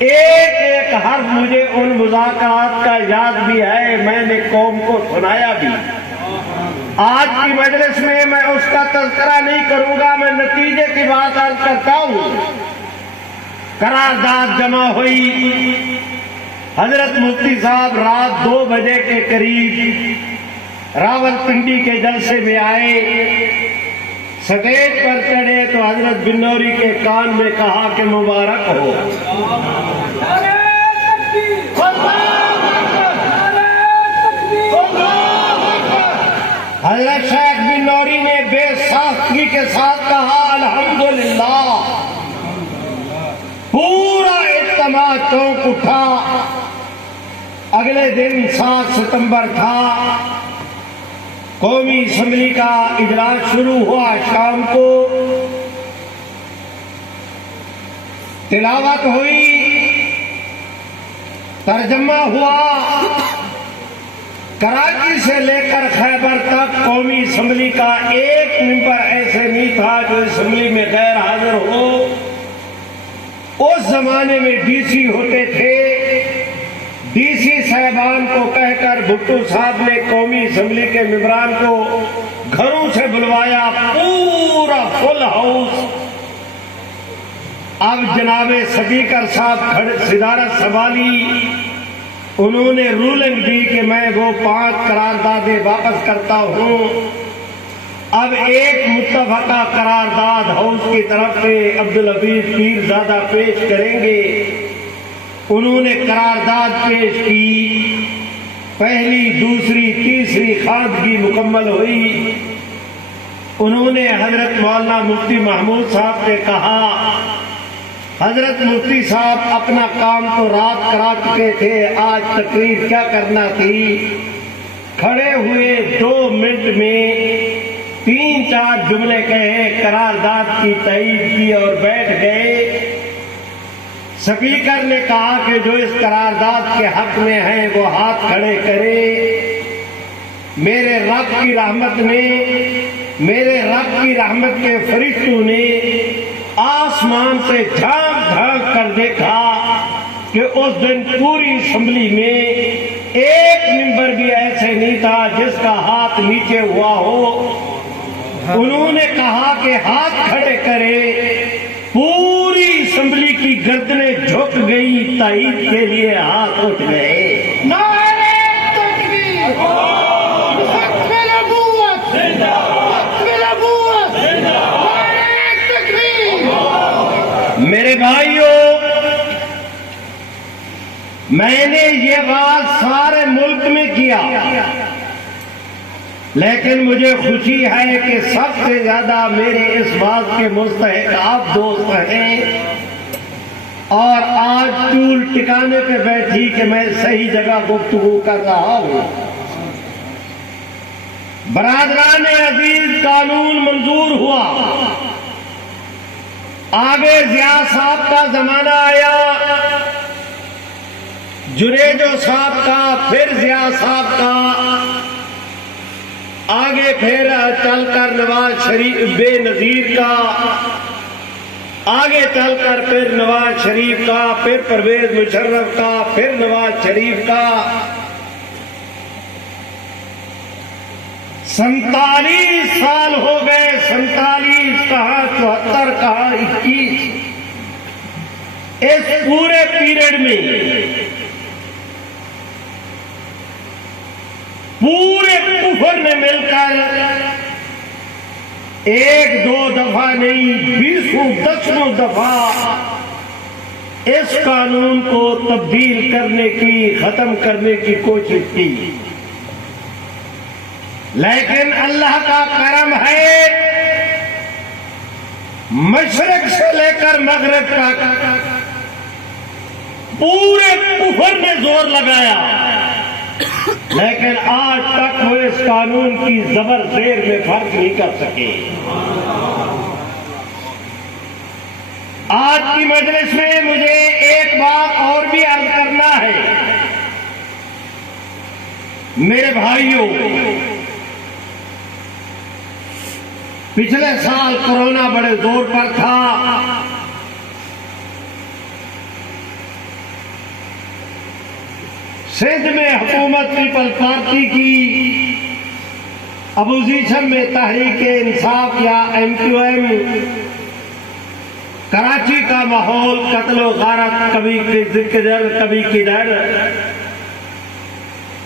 ایک حرف مجھے ان مذاکرات کا یاد بھی ہے، میں نے قوم کو سنایا بھی۔ آج کی مجلس میں میں اس کا تذکرہ نہیں کروں گا، میں نتیجے کی بات عرض کرتا ہوں۔ قرارداد جمع ہوئی، حضرت مفتی صاحب رات 2 بجے کے قریب راولپنڈی کے جلسے میں آئے، سٹیج پر چڑھے تو حضرت بنوری کے کان میں کہا کہ مبارک ہو۔ حضرت شیخ بنوری نے بے ساختگی کے ساتھ کہا الحمدللہ۔ پورا اجتماع چونک اٹھا۔ اگلے دن 7 ستمبر تھا، قومی اسمبلی کا اجلاس شروع ہوا۔ شام کو تلاوت ہوئی، ترجمہ ہوا۔ کراچی سے لے کر خیبر تک قومی اسمبلی کا ایک ممبر ایسے نہیں تھا جو اسمبلی میں غیر حاضر ہو۔ اس زمانے میں ڈی سی ہوتے تھے، ڈی سی صاحبان کو کہہ کر بھٹو صاحب نے قومی اسمبلی کے ممبران کو گھروں سے بلوایا، پورا فل ہاؤس۔ اب جناب اسپیکر صاحب صدارت سنبھالی، انہوں نے رولنگ دی کہ میں وہ 5 قراردادیں واپس کرتا ہوں۔ اب ایک متفقہ قرارداد ہاؤس کی طرف سے عبدالحفیظ پیرزادہ پیش کریں گے۔ انہوں نے قرارداد پیش کی، پہلی، دوسری، تیسری خواندگی مکمل ہوئی۔ انہوں نے حضرت مولانا مفتی محمود صاحب سے کہا، حضرت مفتی صاحب اپنا کام تو رات کرا چکے تھے، آج تقریر کیا کرنا تھی۔ کھڑے ہوئے 2 منٹ میں 3-4 جملے کہے، قرارداد کی تائید کی اور بیٹھ گئے۔ سپیکر نے کہا کہ جو اس قرارداد کے حق میں ہیں وہ ہاتھ کھڑے کرے۔ میرے رب کی رحمت کے فرشتوں نے آسمان سے جھانک جھانک کر دیکھا کہ اس دن پوری اسمبلی میں ایک ممبر بھی ایسے نہیں تھا جس کا ہاتھ نیچے ہوا ہو۔ انہوں نے کہا کہ ہاتھ کھڑے کرے، پوری اسمبلی کی گردنیں جھک گئی، تائید کے لیے ہاتھ اٹھ گئے۔ نعرہ تکبیر، ختم نبوت، ختم لیکن مجھے خوشی ہے کہ سب سے زیادہ میرے اس بات کے مستحق آپ دوست ہیں، اور آج چول ٹکانے پہ بیٹھی کہ میں صحیح جگہ گفتگو کر رہا ہوں۔ برادران عزیز، قانون منظور ہوا، آگے ضیاء صاحب کا زمانہ آیا، جنیجو صاحب کا، پھر ضیاء صاحب کا، آگے پھر چل کر نواز شریف بے نظیر کا، آگے چل کر پھر نواز شریف کا، پھر پرویز مشرف کا، پھر نواز شریف کا۔ 47 سال ہو گئے، 47 کہاں 74 کہاں 21، اس پورے پیریڈ میں پورے کفر نے مل کر ایک دو دفعہ نہیں 20 دفعہ اس قانون کو تبدیل کرنے کی، ختم کرنے کی کوشش کی، لیکن اللہ کا کرم ہے، مشرق سے لے کر مغرب تک پورے کفر نے زور لگایا، لیکن آج تک وہ اس قانون کی زبر زیر میں فرق نہیں کر سکے۔ آج کی مجلس میں مجھے ایک بات اور بھی عرض کرنا ہے، میرے بھائیوں، پچھلے سال کورونا بڑے زور پر تھا، سندھ میں حکومت پیپل پارٹی کی اپوزیشن میں تحریک انصاف یا MQM، کراچی کا ماحول قتل و غارت، کبھی کدھر کبھی کدھر،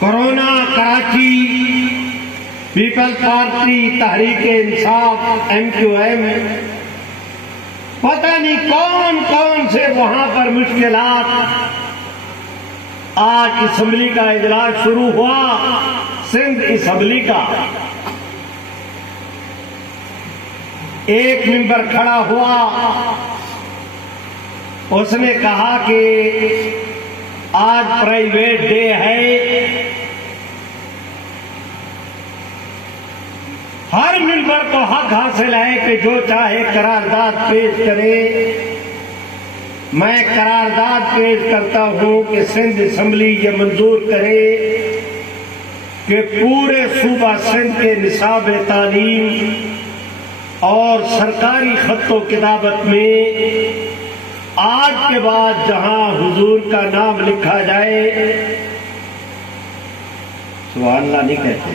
corona, Karachi, people party, Tehreek Insaf, MQM، پتہ نہیں کون کون سے وہاں پر مشکلات۔ آج اسمبلی کا اجلاس شروع ہوا، سندھ اسمبلی کا، ایک ممبر کھڑا ہوا، اس نے کہا کہ آج پرائیویٹ ڈے ہے، ہر ممبر کو حق حاصل ہے کہ جو چاہے قرارداد پیش کرے۔ میں قرارداد پیش کرتا ہوں کہ سندھ اسمبلی یہ منظور کرے کہ پورے صوبہ سندھ کے نصاب تعلیم اور سرکاری خط و کتابت میں آج کے بعد جہاں حضور کا نام لکھا جائے، سبحان اللہ نہیں کہتے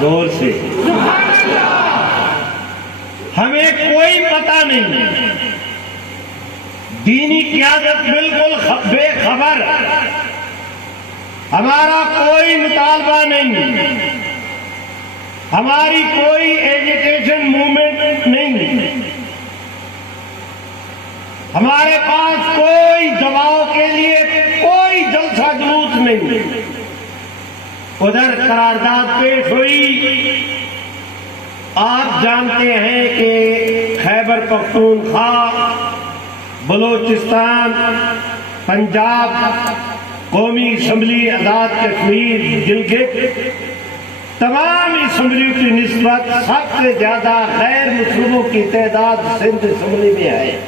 زور سے، ہمیں کوئی پتہ نہیں، دینی قیادت بالکل بے خبر، ہمارا کوئی مطالبہ نہیں، ہماری کوئی ایجوکیشن موومنٹ نہیں، ہمارے پاس کوئی دباؤ کے لیے کوئی جلسہ جلوس نہیں۔ ادھر قرارداد پیش ہوئی، آپ جانتے ہیں کہ خیبر پختونخوا، بلوچستان، پنجاب، قومی اسمبلی آزاد کشمیر، گلگت، تمام اسمبلیوں کی نسبت سب سے زیادہ غیر مسلموں کی تعداد سندھ اسمبلی میں ہے۔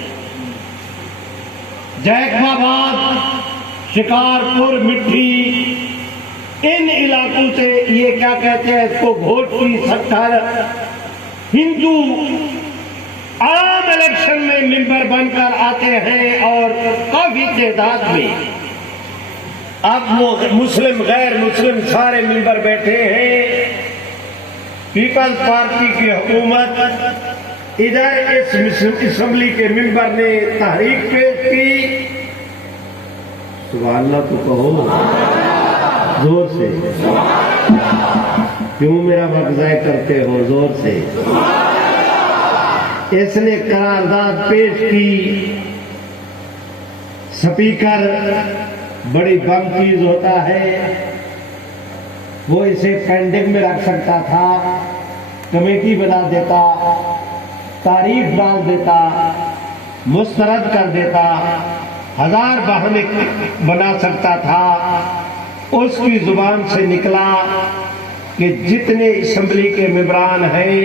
جیکب آباد، شکارپور، مٹھی، ان علاقوں سے یہ کیا کہتے ہیں اس کو ووٹ کی 70 ہندو عام الیکشن میں ممبر بن کر آتے ہیں، اور کافی تعداد میں اب وہ مسلم غیر مسلم سارے ممبر بیٹھے ہیں۔ پیپلز پارٹی کی حکومت ادھر اس اسمبلی کے ممبر نے تحریک پیش کی، سبحان اللہ تو کہو زور سے، کیوں میرا وقت ضائع کرتے ہو، زور سے۔ اس نے قرارداد پیش کی، سپیکر بڑی بم چیز ہوتا ہے، وہ اسے پینڈنگ میں رکھ سکتا تھا، کمیٹی بنا دیتا، تاریخ ڈال دیتا، مسترد کر دیتا، 1000 بہانے بنا سکتا تھا۔ اس کی زبان سے نکلا کہ جتنے اسمبلی کے ممبران ہیں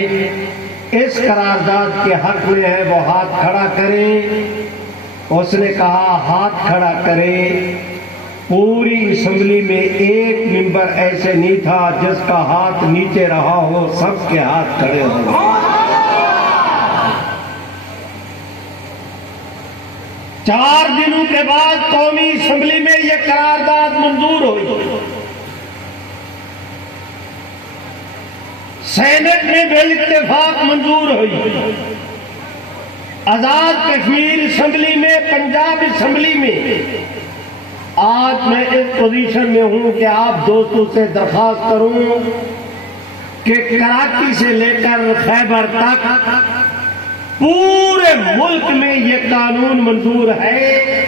اس قرارداد کے حق میں ہیں وہ ہاتھ کھڑا کریں۔ اس نے کہا ہاتھ کھڑا کریں۔ پوری اسمبلی میں ایک ممبر ایسے نہیں تھا جس کا ہاتھ نیچے رہا ہو، سب کے ہاتھ کھڑے ہو گئے۔ 4 دنوں کے بعد قومی اسمبلی میں یہ قرارداد منظور ہوئی۔ سینٹ میں بال اتفاق منظور ہوئی۔ آزاد کشمیر اسمبلی میں، پنجاب اسمبلی میں آج میں اس پوزیشن میں ہوں کہ آپ دوستوں سے درخواست کروں کہ کراچی سے لے کر خیبر تک پورے ملک میں یہ قانون منظور ہے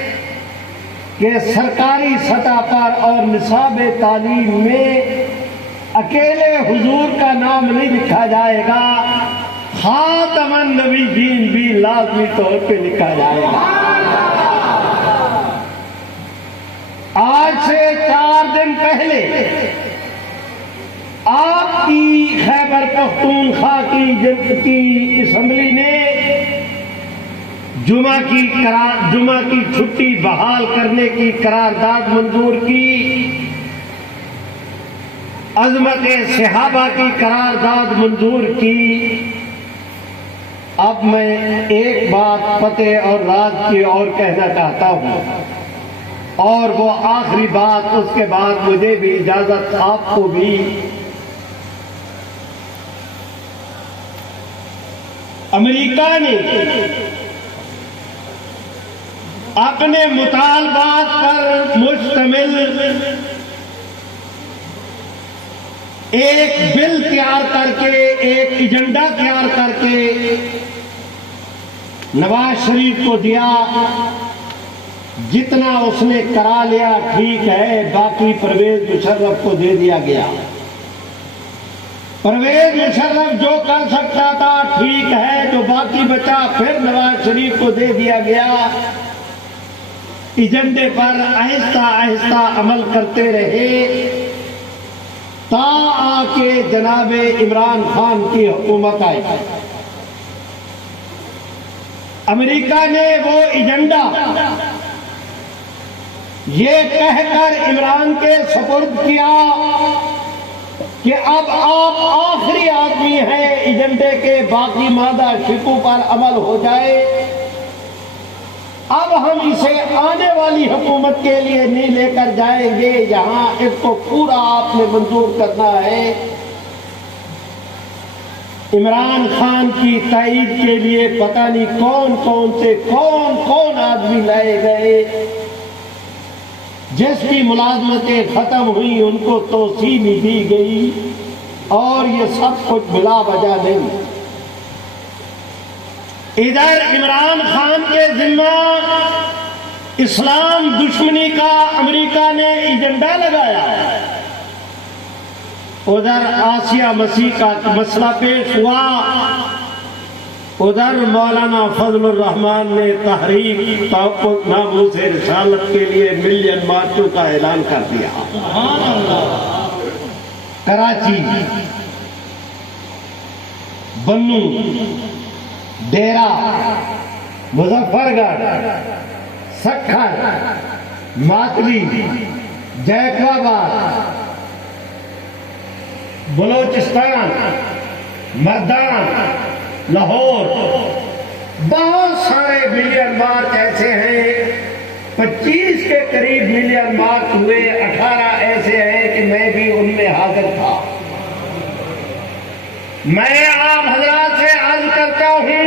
کہ سرکاری سطح پر اور نصاب تعلیم میں اکیلے حضور کا نام نہیں لکھا جائے گا، خاتم النبیین بھی لازمی طور پہ لکھا جائے گا۔ آج سے 4 دن پہلے آپ کی خیبر پختونخوا کی اسمبلی نے جمعہ کی چھٹی بحال کرنے کی قرارداد منظور کی، عظمت صحابہ کی قرارداد منظور کی۔ اب میں ایک بات فتح اور راز کی اور کہنا چاہتا ہوں، اور وہ آخری بات، اس کے بعد مجھے بھی اجازت، آپ کو بھی۔ امریکہ نے اپنے مطالبات پر مشتمل ایک بل تیار کر کے، ایک ایجنڈا تیار کر کے نواز شریف کو دیا۔ جتنا اس نے کرا لیا ٹھیک ہے، باقی پرویز مشرف کو دے دیا گیا۔ پرویز مشرف جو کر سکتا تھا ٹھیک ہے، جو باقی بچا پھر نواز شریف کو دے دیا گیا۔ ایجنڈے پر آہستہ آہستہ عمل کرتے رہے تا آ کے جناب عمران خان کی حکومت آئی۔ امریکہ نے وہ ایجنڈا یہ کہہ کر عمران کے سپرد کیا کہ اب آپ آخری آدمی ہیں، ایجنڈے کے باقی مادہ شکو پر عمل ہو جائے، اب ہم اسے آنے والی حکومت کے لیے نہیں لے کر جائیں گے، یہاں اس کو پورا آپ نے منظور کرنا ہے۔ عمران خان کی تائید کے لیے پتہ نہیں کون آدمی لائے گئے، جس کی ملازمتیں ختم ہوئی ان کو توسیع بھی دی گئی، اور یہ سب کچھ بلا وجہ نہیں۔ ادھر عمران خان کے ذمہ اسلام دشمنی کا امریکہ نے ایجنڈا لگایا، ادھر آسیہ مسیح کا مسئلہ پیش ہوا، ادھر مولانا فضل الرحمان نے تحریک توقف ناموس رسالت کے لیے 1 ملین مارچوں کا اعلان کر دیا۔ کراچی، بنو، ڈیرہ، مظفر گڑھ، سکھر، ماتلی، جیکاباد، بلوچستان، مردان، لاہور، بہت سارے ملین مارچ ایسے ہیں، 25 کے قریب ملین مارچ ہوئے، 18 ایسے ہیں کہ میں بھی ان میں حاضر تھا۔ میں آپ حضرات سے عرض کرتا ہوں،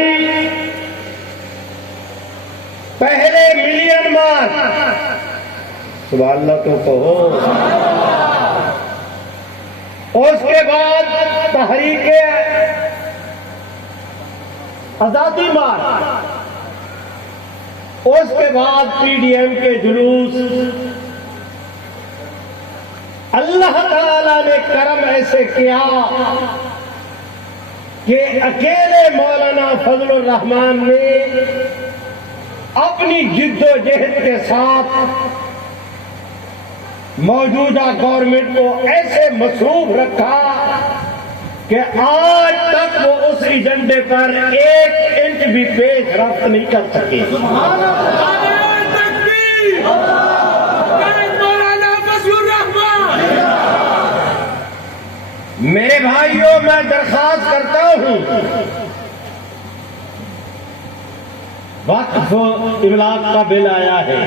پہلے ملین مارچ، سبحان اللہ تو کہو، اس کے بعد تحریک آزادی مارچ، اس کے بعد پی ڈی ایم کے جلوس، اللہ تعالیٰ نے کرم ایسے کیا کہ اکیلے مولانا فضل الرحمان نے اپنی جد و جہد کے ساتھ موجودہ گورنمنٹ کو ایسے مصروف رکھا کہ آج تک وہ اس ایجنڈے پر 1 انچ بھی پیش رفت نہیں کر سکے. میرے بھائیوں، میں درخواست کرتا ہوں، وقف املاک کا بل آیا ہے،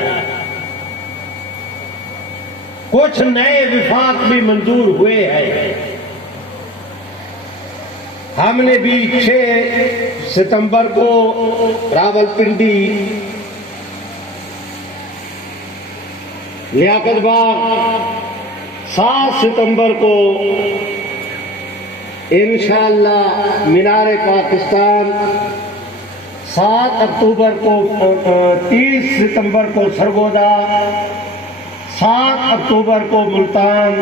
کچھ نئے وفاق بھی منظور ہوئے ہیں. ہم نے بھی 6 ستمبر کو راولپنڈی لیاقت باغ، 7 ستمبر کو انشاءاللہ مینار پاکستان، 7 اکتوبر کو 30 ستمبر کو سرگودا، 7 اکتوبر کو ملتان،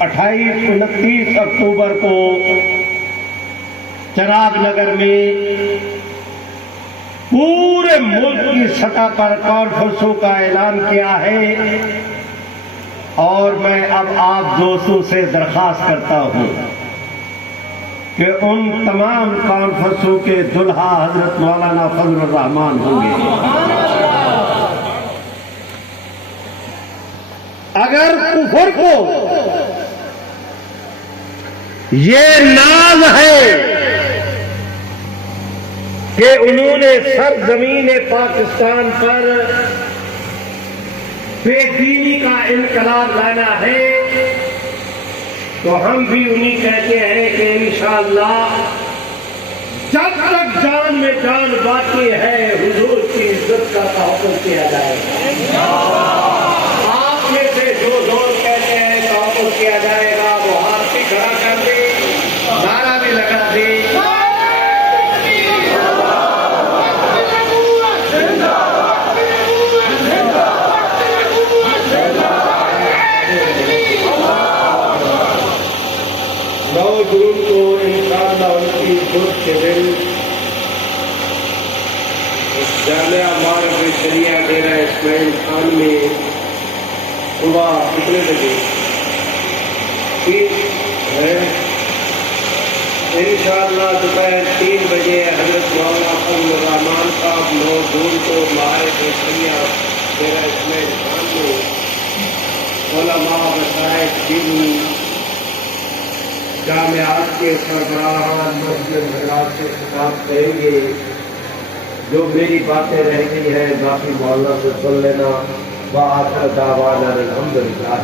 28 29 اکتوبر کو چراغ نگر میں پورے ملک کی سطح پر کانفرنسوں کا اعلان کیا ہے. اور میں اب آپ دوستوں سے درخواست کرتا ہوں کہ ان تمام کانفرنسوں کے دلہا حضرت مولانا فضل الرحمان ہوں گے. اگر کفر کو یہ ناز ہے کہ انہوں نے سرزمین پاکستان پر بے دینی کا انقلاب لانا ہے، تو ہم بھی انہیں کہتے ہیں کہ انشاءاللہ جب تک جان میں جان باقی ہے حضور کی عزت کا تحفظ کیا جائے گا. آپ میں سے جو دوست کہتے ہیں تحفظ کیا جائے گا وہ ہاتھ بھی کھڑا کر دے، نعرہ بھی لگا دے. جون کو انشاءاللہ ان کی خود کے دن جامعہ معارف شریعہ ڈیرہ اسماعیل خان میں صبح کتنے بجے ہے انشاءاللہ دوپہر 3 بجے حضرت مولانا فضل الرحمان صاحب 9 جون کو معارف شریعہ ڈیرہ اسماعیل خان میں علماء مشائخ دینی جامعات کے سربراہان مسجد حضرات سے خطاب کریں گے. جو میری باتیں رہ گئی ہیں باقی مولانا سے سن لینا. وآخر دعوانا الحمدللہ.